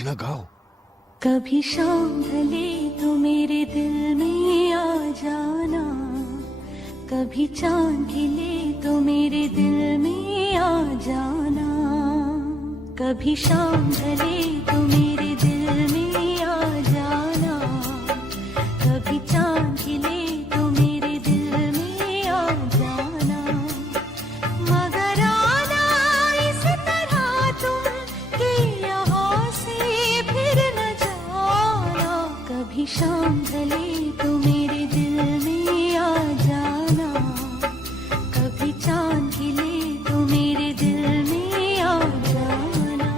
टीना गाओ। कभी शाम ढले तो मेरे दिल में आ जाना, कभी चांद खिले तो मेरे दिल में आ जाना, कभी शाम ढले तो मेरे दिल में आ जाना, कभी चांद खिले तो मेरे दिल में आ जाना, मगर आना इस तरह तुम कि यहाँ से फिर न जाना, कभी शाम ढले तो मेरे दिल में आ जाना, कभी चांद खिले तो मेरे दिल में आ जाना।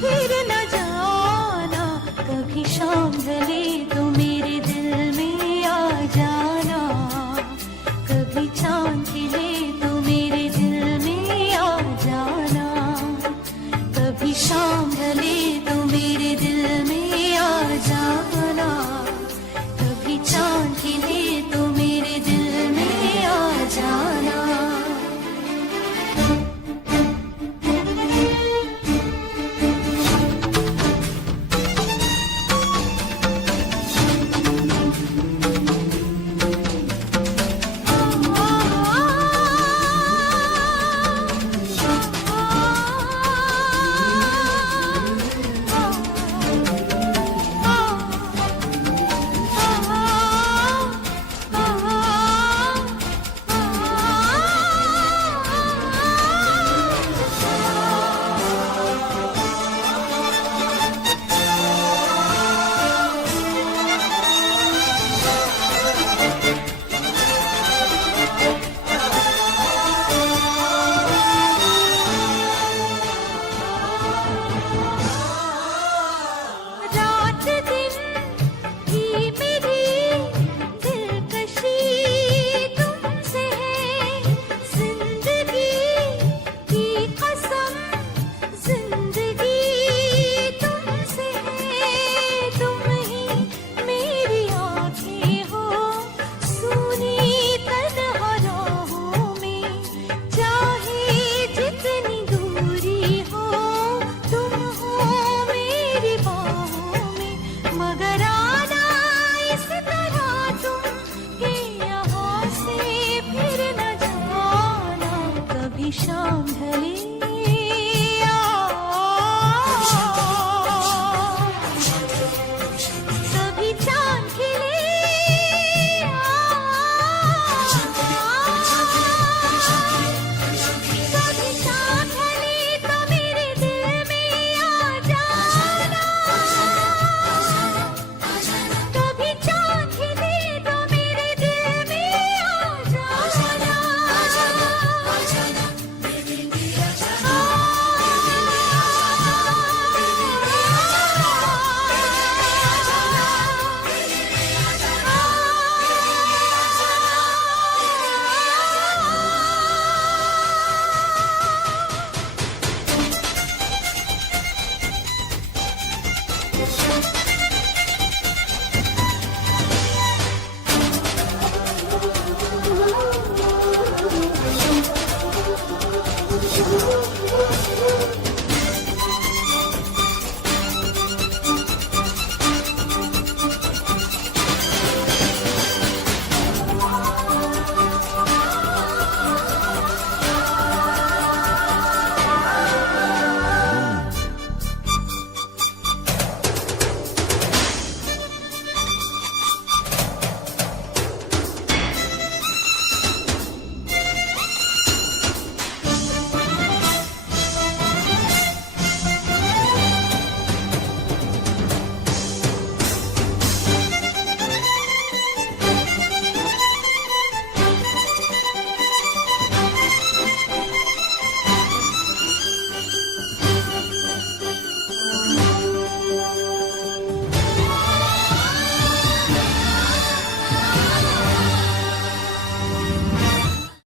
फिर न जाना, कभी शाम ढले तो मेरे दिल में आ जाना, कभी चांद खिले